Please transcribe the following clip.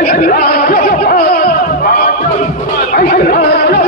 عيش الآن عيش الآن